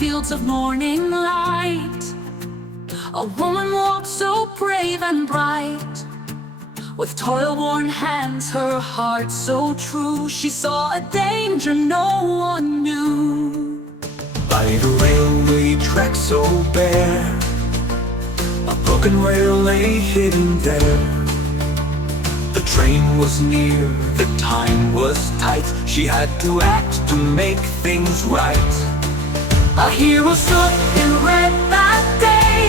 fields of morning light. A woman walked so brave and bright, with toil-worn hands, her heart so true. She saw a danger no one knew. By the railway track so bare, a broken rail lay hidden there. The train was near, the time was tight. She had to act to make things right. A hero stood in red that day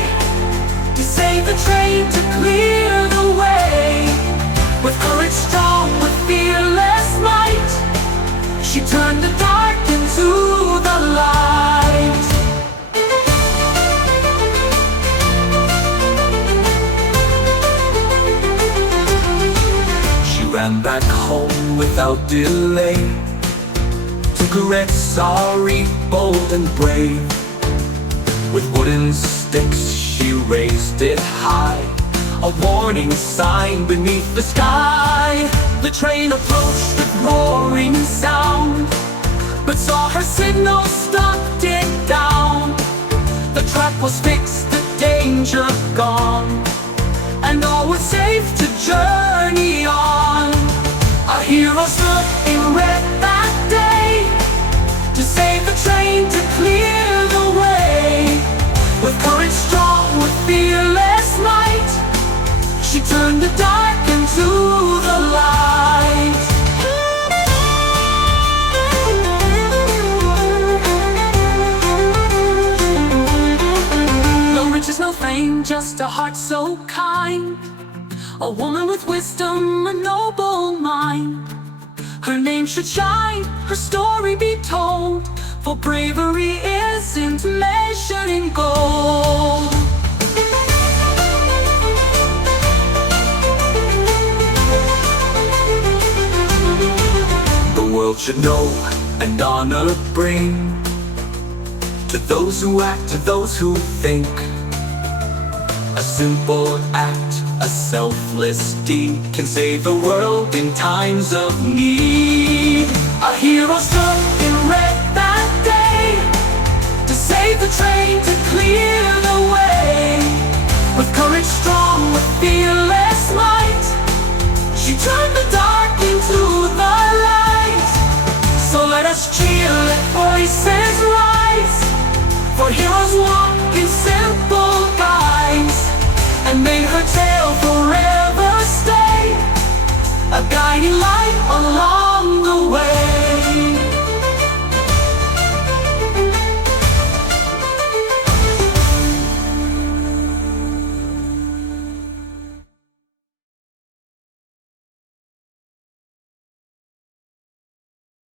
to save the train, to clear the way. With courage strong, with fearless might, she turned the dark into the light. She ran back home without delay, took a red saree, bold and brave. With wooden sticks she raised it high, a warning sign beneath the sky. The train approached with roaring sound, but saw her signal, stopped it down. The track was fixed, the danger gone, and all was safe to journey on. A hero stood in red that day to save the train, to clear the way. With courage strong, with fearless might, she turned the dark into the light. No riches, no fame, just a heart so kind. A woman with wisdom, a noble mind. Her name should shine, her story be told, for bravery isn't measured in gold. The world should know and honor bring to those who act, to those who think. A simple act, a selfless deed, can save the world in times of need. A hero stood in red that day to save the train, to clear the way. With courage strong, with fearless might, she turned the dark into the light. So let us cheer, let voices rise.